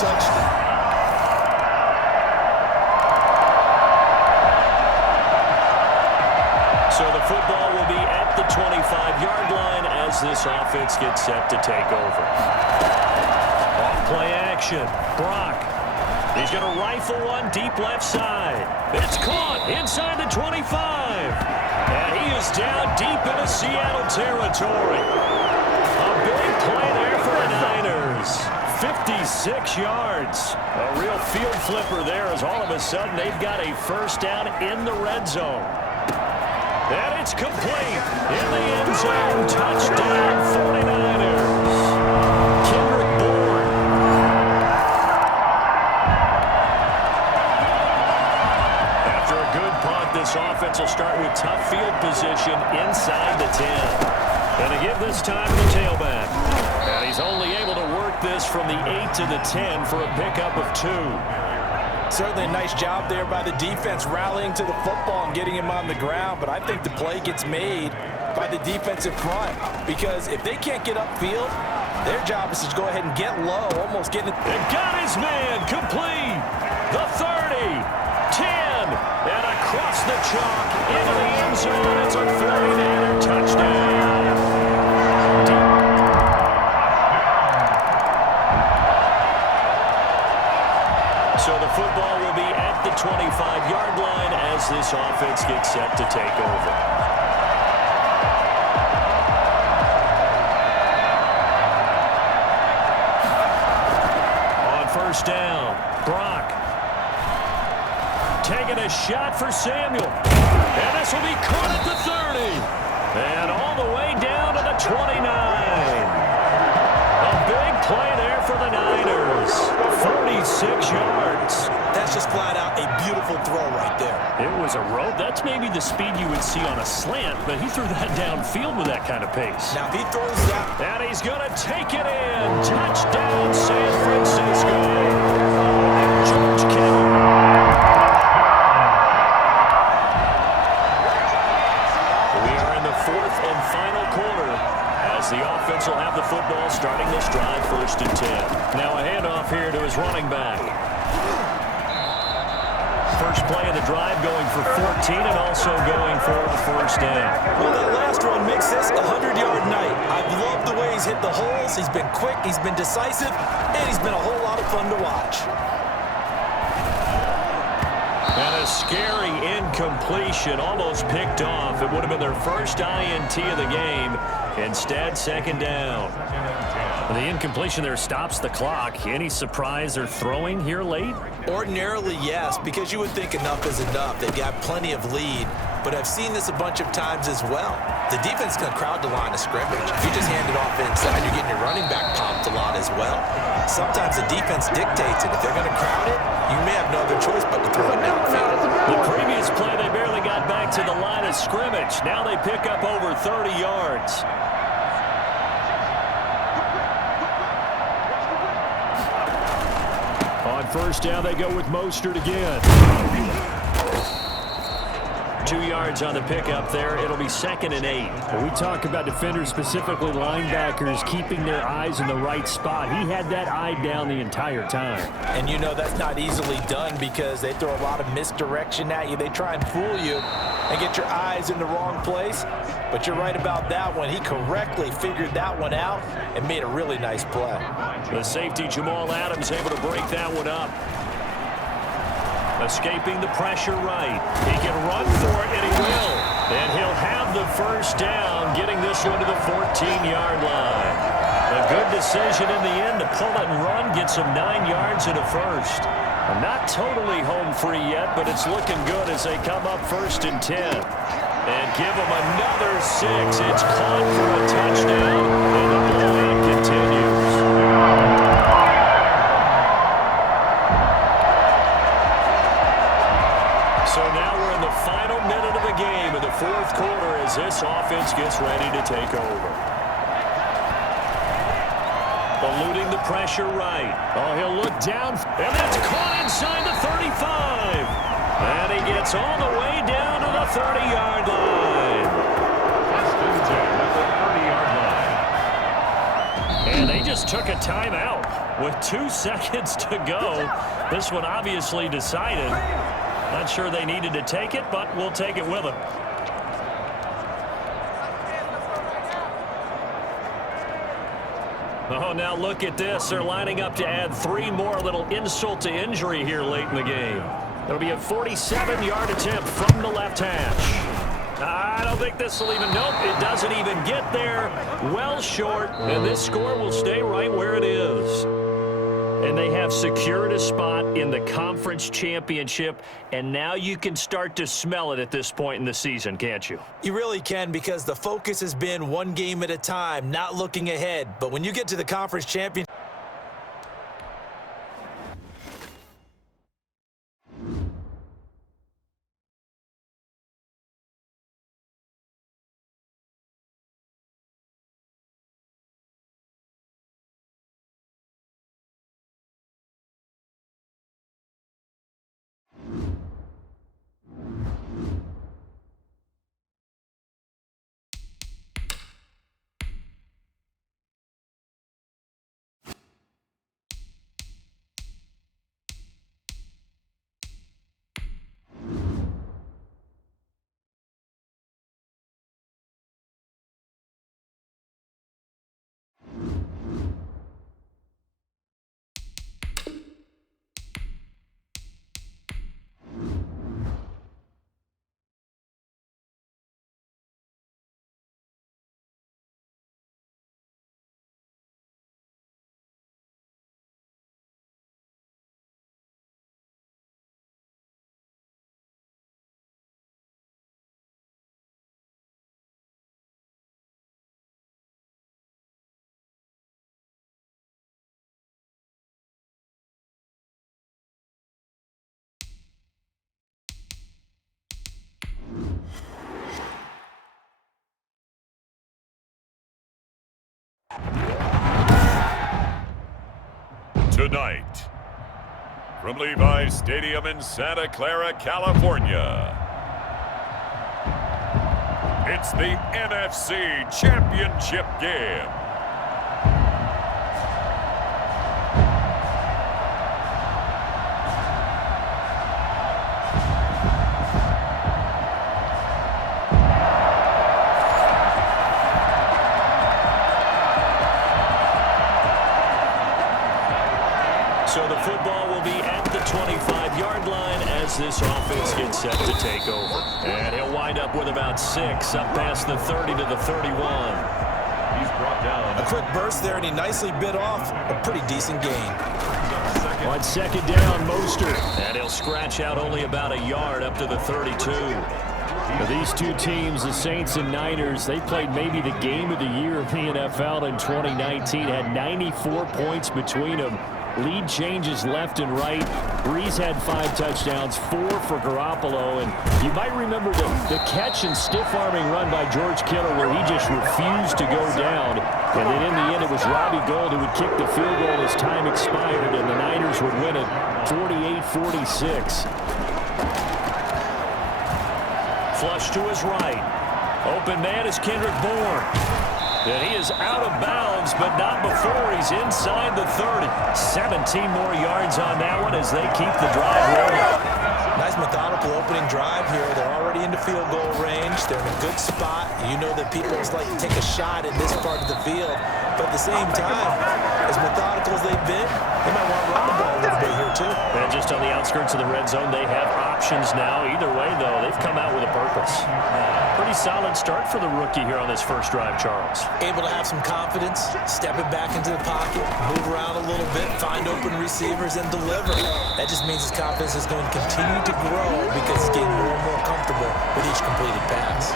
touchdown. So the football will be at the 25-yard line as this offense gets set to take over. On play action, Brock. He's going to rifle one deep left side. It's caught inside the 25. And he is down deep into Seattle territory. A big play there for the Niners. 56 yards. A real field flipper there as all of a sudden they've got a first down in the red zone. And it's complete in the end zone. Touchdown, 49ers. Kendrick Bourne. After a good punt, this offense will start with tough field position inside the 10. And to give this time to the tailback. And he's only able to work this from the 8 to the 10 for a pickup of 2. Certainly a nice job there by the defense rallying to the football and getting him on the ground, but I think the play gets made by the defensive front because if they can't get upfield, their job is to go ahead and get low, almost getting it. And got his man complete. The 30, 10, and across the chalk into the end zone. It's a 49er touchdown. So the football will be at the 25-yard line as this offense gets set to take over. On first down, Brock taking a shot for Samuel. And this will be caught at the 30. And all the way down to the 29. A big play there for the Niners. 46 yards. That's just flat out a beautiful throw right there. It was a rope. That's maybe the speed you would see on a slant, but he threw that downfield with that kind of pace. Now, if he throws that. And he's going to take it in. Touchdown, San Francisco. George Kittle. We are in the fourth and final quarter as the offense will have the football starting this drive 1st and 10. Now a handoff here to his running back. First play of the drive going for 14 and also going for a first down. Well, that last one makes this a 100-yard night. I've loved the way he's hit the holes. He's been quick, he's been decisive, and he's been a whole lot of fun to watch. And a scary incompletion, almost picked off. It would have been their first INT of the game. Instead, second down. The incompletion there stops the clock. Any surprise they're throwing here late? Ordinarily, yes, because you would think enough is enough. They've got plenty of lead, but I've seen this a bunch of times as well. The defense can crowd the line of scrimmage. If you just hand it off inside, you're getting your running back pumped a lot as well. Sometimes the defense dictates it. If they're going to crowd it, you may have no other choice but to throw it downfield. The previous play, they barely got back to the line of scrimmage. Now they pick up over 30 yards. On first down, they go with Mostert again. 2 yards on the pickup there. It'll be 2nd and 8. When we talk about defenders, specifically linebackers, keeping their eyes in the right spot. He had that eye down the entire time. And you know that's not easily done because they throw a lot of misdirection at you. They try and fool you and get your eyes in the wrong place. But you're right about that one. He correctly figured that one out and made a really nice play. The safety, Jamal Adams, able to break that one up. Escaping the pressure right. He can run for it, and he will. And he'll have the first down, getting this one to the 14-yard line. A good decision in the end to pull it and run, get some 9 yards and a first. Not totally home free yet, but it's looking good as they come up 1st and 10. And give them another 6. It's caught for a touchdown, and the blowout continues. So now we're in the final minute of the game in the 4th quarter as this offense gets ready to take over. Eluding the pressure right. Oh, he'll look down, and that's caught inside the 35. And he gets all the way down to the 30-yard line. And they just took a timeout. with 2 seconds to go. This one obviously decided. Not sure they needed to take it, but we'll take it with them. Oh, now look at this. They're lining up to add 3 more, a little insult to injury here late in the game. It'll be a 47-yard attempt from the left hash. I don't think this will even, nope, it doesn't even get there. Well short, and this score will stay right where it is. And they have secured a spot in the conference championship, and now you can start to smell it at this point in the season, can't you? You really can, because the focus has been one game at a time, not looking ahead. But when you get to the conference championship, tonight, from Levi's Stadium in Santa Clara, California, it's the NFC Championship game. So the football will be at the 25-yard line as this offense gets set to take over. And he'll wind up with about 6 up past the 30 to the 31. He's brought down. a quick burst there, and he nicely bit off a pretty decent gain. On second down, Mostert. And he'll scratch out only about a yard up to the 32. Now, these two teams, the Saints and Niners, they played maybe the game of the year of the NFL in 2019. Had 94 points between them. Lead changes left and right. Breeze had 5 touchdowns, 4 for Garoppolo. And you might remember the catch and stiff-arming run by George Kittle where he just refused to go down. And then in the end, it was Robbie Gould who would kick the field goal as time expired, and the Niners would win it 48-46. Flush to his right. Open man is Kendrick Bourne. And he is out of bounds, but not before he's inside the 30. 17 more yards on that one as they keep the drive rolling. Nice methodical opening drive here. They're already into field goal range. They're in a good spot. You know that people just like to take a shot in this part of the field. But at the same time, as methodical as they've been, they might want to run the ball a little bit here too. And just on the outskirts of the red zone, they have options now. Either way, though, they've come out with a purpose. Pretty solid start for the rookie here on this first drive, Charles. Able to have some confidence, stepping back into the pocket, move around a little bit, find open receivers, and deliver. That just means his confidence is going to continue to grow because he's getting more and more comfortable with each completed pass.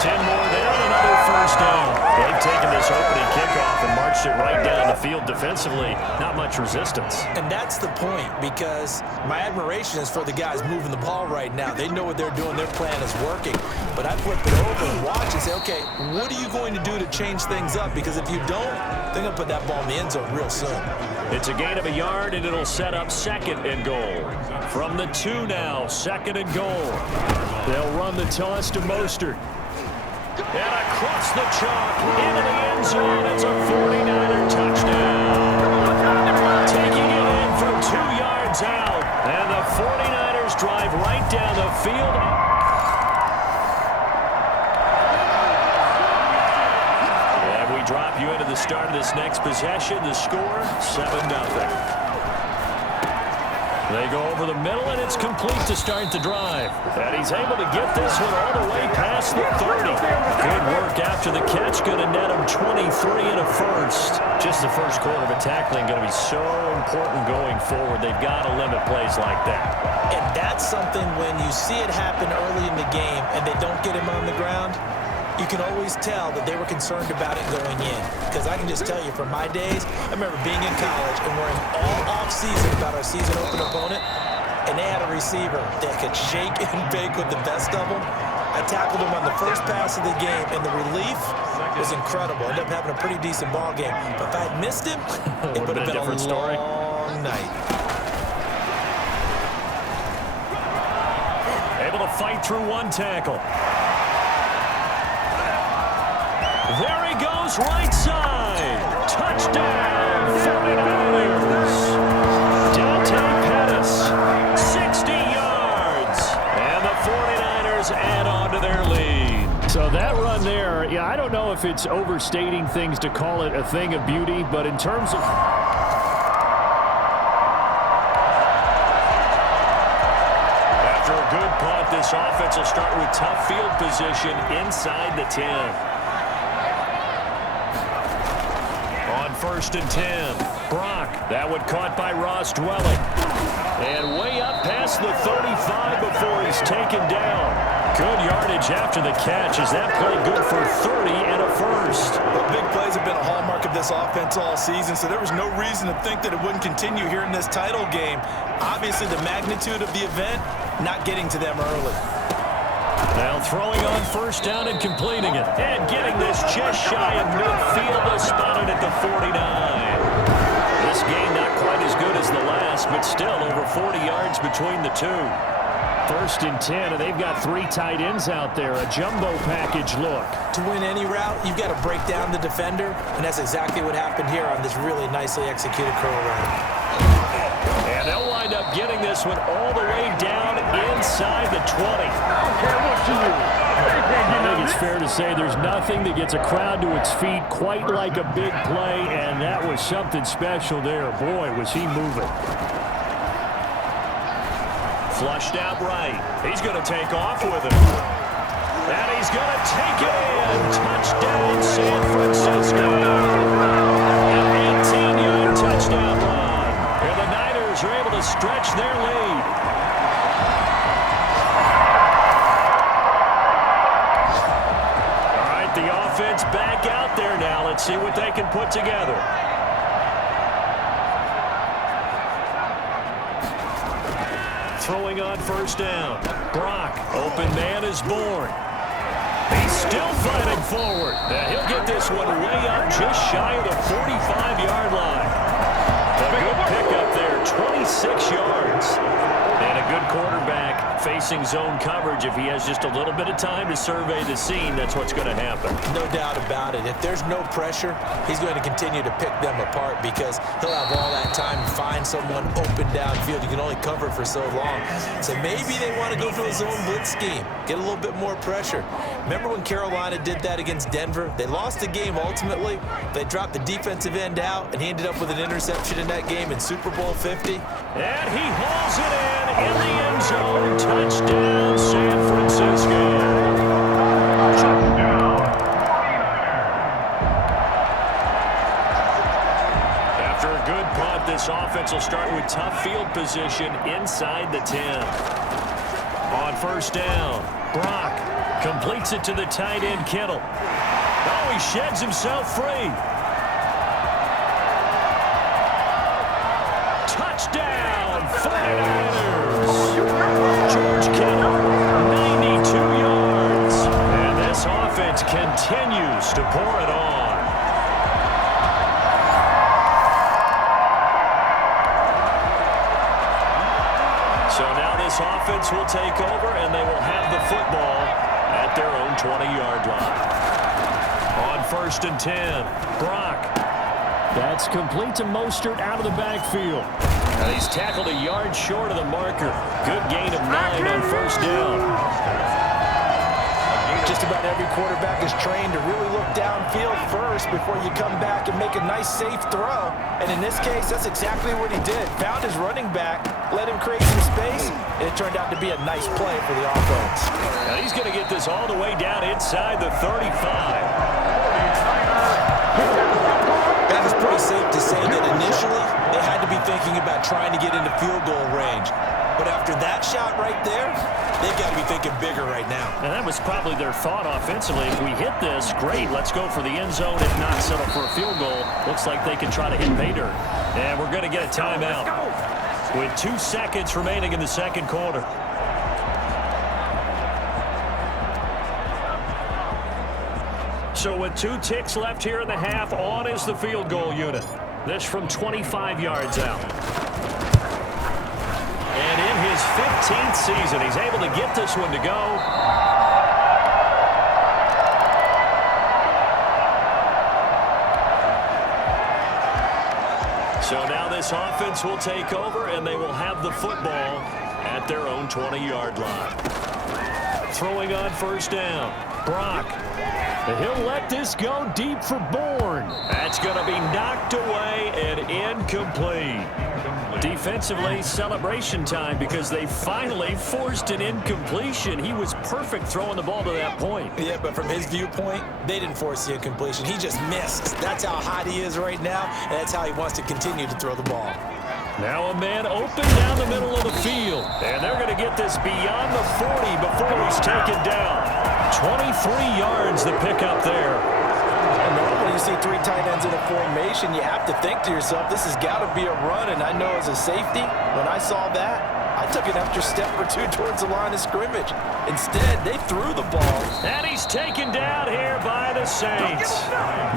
10 more there and another first down. They've taken this opening kickoff and marched it right down the field defensively. Not much resistance. And that's the point, because my admiration is for the guys moving the ball right now. They know what they're doing. Their plan is working. But I flip it over and watch and say, okay, what are you going to do to change things up? Because if you don't, they're going to put that ball in the end zone real soon. It's a gain of a yard, and it'll set up 2nd and goal. From the 2 now, 2nd and goal. They'll run the toss to Mostert. And across the chalk, into the end zone. It's a 49er touchdown. 49ers drive right down the field. And we drop you into the start of this next possession. The score, 7-0. They go over the middle, and it's complete to start the drive. And he's able to get this one all the way past the 30. Good work after the catch. Going to net him 23 and a first. Just the first quarter of a tackling going to be so important going forward. They've got to limit plays like that. And that's something when you see it happen early in the game and they don't get him on the ground, you can always tell that they were concerned about it going in. Because I can just tell you from my days, I remember being in college and worrying all off-season about our season open opponent, and they had a receiver that could shake and bake with the best of them. I tackled him on the first pass of the game, and the relief was incredible. Ended up having a pretty decent ball game. But if I had missed him, it would have been a long night. Able to fight through one tackle. There he goes, right side. Touchdown, 49ers. Dante Pettis, 60 yards. And the 49ers add on to their lead. So that run there, yeah, I don't know if it's overstating things to call it a thing of beauty, but in terms of... After a good punt, this offense will start with tough field position inside the 10. First and 10. Brock. That one caught by Ross Dwelling. And way up past the 35 before he's taken down. Good yardage after the catch. Is that play good for 30 and a first? Well, big plays have been a hallmark of this offense all season, so there was no reason to think that it wouldn't continue here in this title game. Obviously, the magnitude of the event, not getting to them early. Now throwing on first down and completing it. And getting this just shy of midfield. They'll spot it at the 49. This game not quite as good as the last, but still over 40 yards between the two. First and 10, and they've got 3 tight ends out there. A jumbo package look. To win any route, you've got to break down the defender, and that's exactly what happened here on this really nicely executed curl route. And they'll wind up getting this one all the way down inside the 20. I think it's fair to say there's nothing that gets a crowd to its feet quite like a big play, and that was something special there. Boy, was he moving. Flushed out right. He's going to take off with it. And he's going to take it in. Touchdown, San Francisco. An 18-yard touchdown run. And the Niners are able to stretch their lead. All right, the offense back out there now. Let's see what they can put together. Throwing on first down. Brock, open man is born. He's still fighting forward. And he'll get this one way up just shy of the 45-yard line. A good pickup there, 26 yards. And a good quarterback facing zone coverage. If he has just a little bit of time to survey the scene, that's what's going to happen. No doubt about it. If there's no pressure, he's going to continue to pick them apart because he'll have all that time to find someone open downfield. You can only cover it for so long. So maybe they want to go to a zone blitz scheme, get a little bit more pressure. Remember when Carolina did that against Denver? They lost the game ultimately. They dropped the defensive end out, and he ended up with an interception in that game in Super Bowl 50. And he hauls it in the end zone. Touchdown, San Francisco. After a good punt, this offense will start with tough field position inside the 10. On first down, Brock completes it to the tight end, Kittle. Oh, he sheds himself free. Touchdown, 49ers. George Kittle, 92 yards. And this offense continues to pour it on. So now this offense will take over, and they will have the football at their own 20-yard line. On first and 10, Brock. That's complete to Mostert out of the backfield. And he's tackled a yard short of the marker. Good gain of 9 on first down. Just about every quarterback is trained to really look downfield first before you come back and make a nice, safe throw. And in this case, that's exactly what he did. Found his running back, let him create some space, and it turned out to be a nice play for the offense. Now he's going to get this all the way down inside the 35. That is pretty safe to say that initially they had to be thinking about trying to get into field goal range. But after that shot right there, they've got to be thinking bigger right now. And that was probably their thought offensively. If we hit this, great, let's go for the end zone. If not, settle for a field goal. Looks like they can try to hit pay dirt. And we're going to get a timeout with 2 seconds remaining in the second quarter. So with 2 ticks left here in the half, on is the field goal unit. This from 25 yards out. And in his 15th season, he's able to get this one to go. So now this offense will take over, and they will have the football at their own 20-yard line. Throwing on first down, Brock. And he'll let this go deep for Bourne. That's going to be knocked away and incomplete. Defensively, celebration time because they finally forced an incompletion. He was perfect throwing the ball to that point. Yeah, but from his viewpoint, they didn't force the incompletion. He just missed. That's how hot he is right now, and that's how he wants to continue to throw the ball. Now a man open down the middle of the field. And they're going to get this beyond the 40 before he's taken down. 23 yards the pickup there. And normally you see 3 tight ends in a formation, you have to think to yourself, this has got to be a run. And I know as a safety, when I saw that, I took an extra step or 2 towards the line of scrimmage. Instead, they threw the ball. And he's taken down here by the Saints.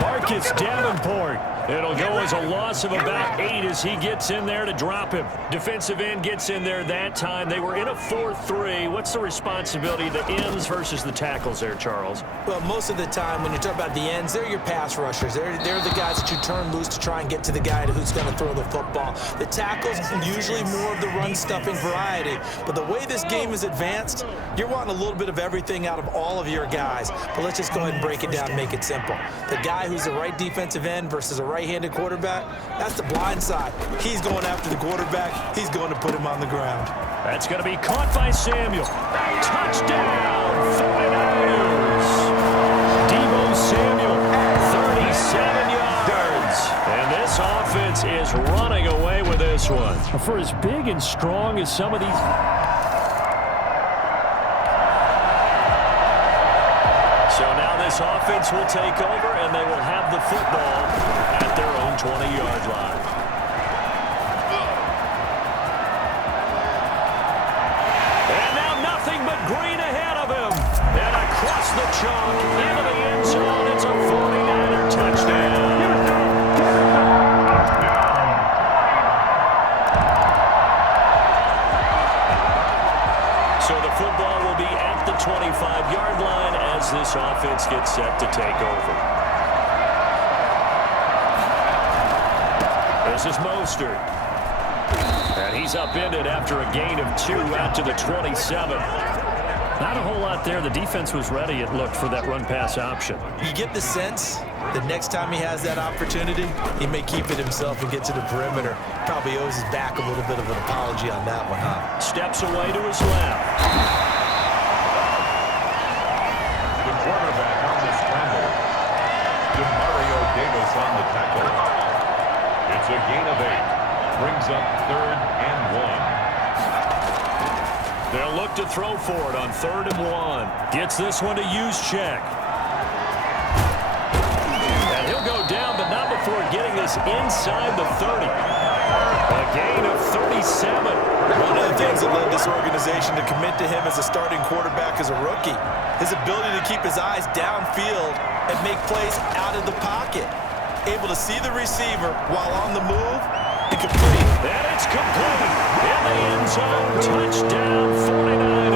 Marcus Davenport. It'll go as a loss of about 8 as he gets in there to drop him. Defensive end gets in there that time. They were in a 4-3. What's the responsibility of the ends versus the tackles there, Charles? Well, most of the time when you talk about the ends, they're your pass rushers. They're the guys that you turn loose to try and get to the guy who's going to throw the football. The tackles, usually more of the run-stuffing variety. But the way this game is advanced, you're wanting a little bit of everything out of all of your guys. But let's just go ahead and break it down and make it simple. The guy who's the right defensive end versus a right-handed quarterback, that's the blind side. He's going after the quarterback. He's going to put him on the ground. That's going to be caught by Samuel. Touchdown, 49ers. Deebo Samuel, 37 yards. And this offense is running away with this one. For as big and strong as some of these... So now this offense will take over, and they will have the football at their own 20-yard line. And now nothing but green ahead of him. And across the chalk into the end zone. It's a 49er touchdown. So the football will be at the 25-yard line as this offense gets set to take over. This is Mostert. And he's upended after a gain of 2 out to the 27. Not a whole lot there. The defense was ready, it looked, for that run-pass option. You get the sense that next time he has that opportunity, he may keep it himself and get to the perimeter. Probably owes his back a little bit of an apology on that one, huh? Steps away to his left. The quarterback on the scramble. Demario Davis on the tackle. It's a gain of 8. Brings up 3rd and 1. They'll look to throw for it on 3rd and 1. Gets this one to Juszczyk. And he'll go down, but not before getting this inside the 30. A gain of 37. One of the things that led this organization to commit to him as a starting quarterback as a rookie, his ability to keep his eyes downfield and make plays out of the pocket. Able to see the receiver while on the move and complete. And it's complete. In the end zone, touchdown 49ers.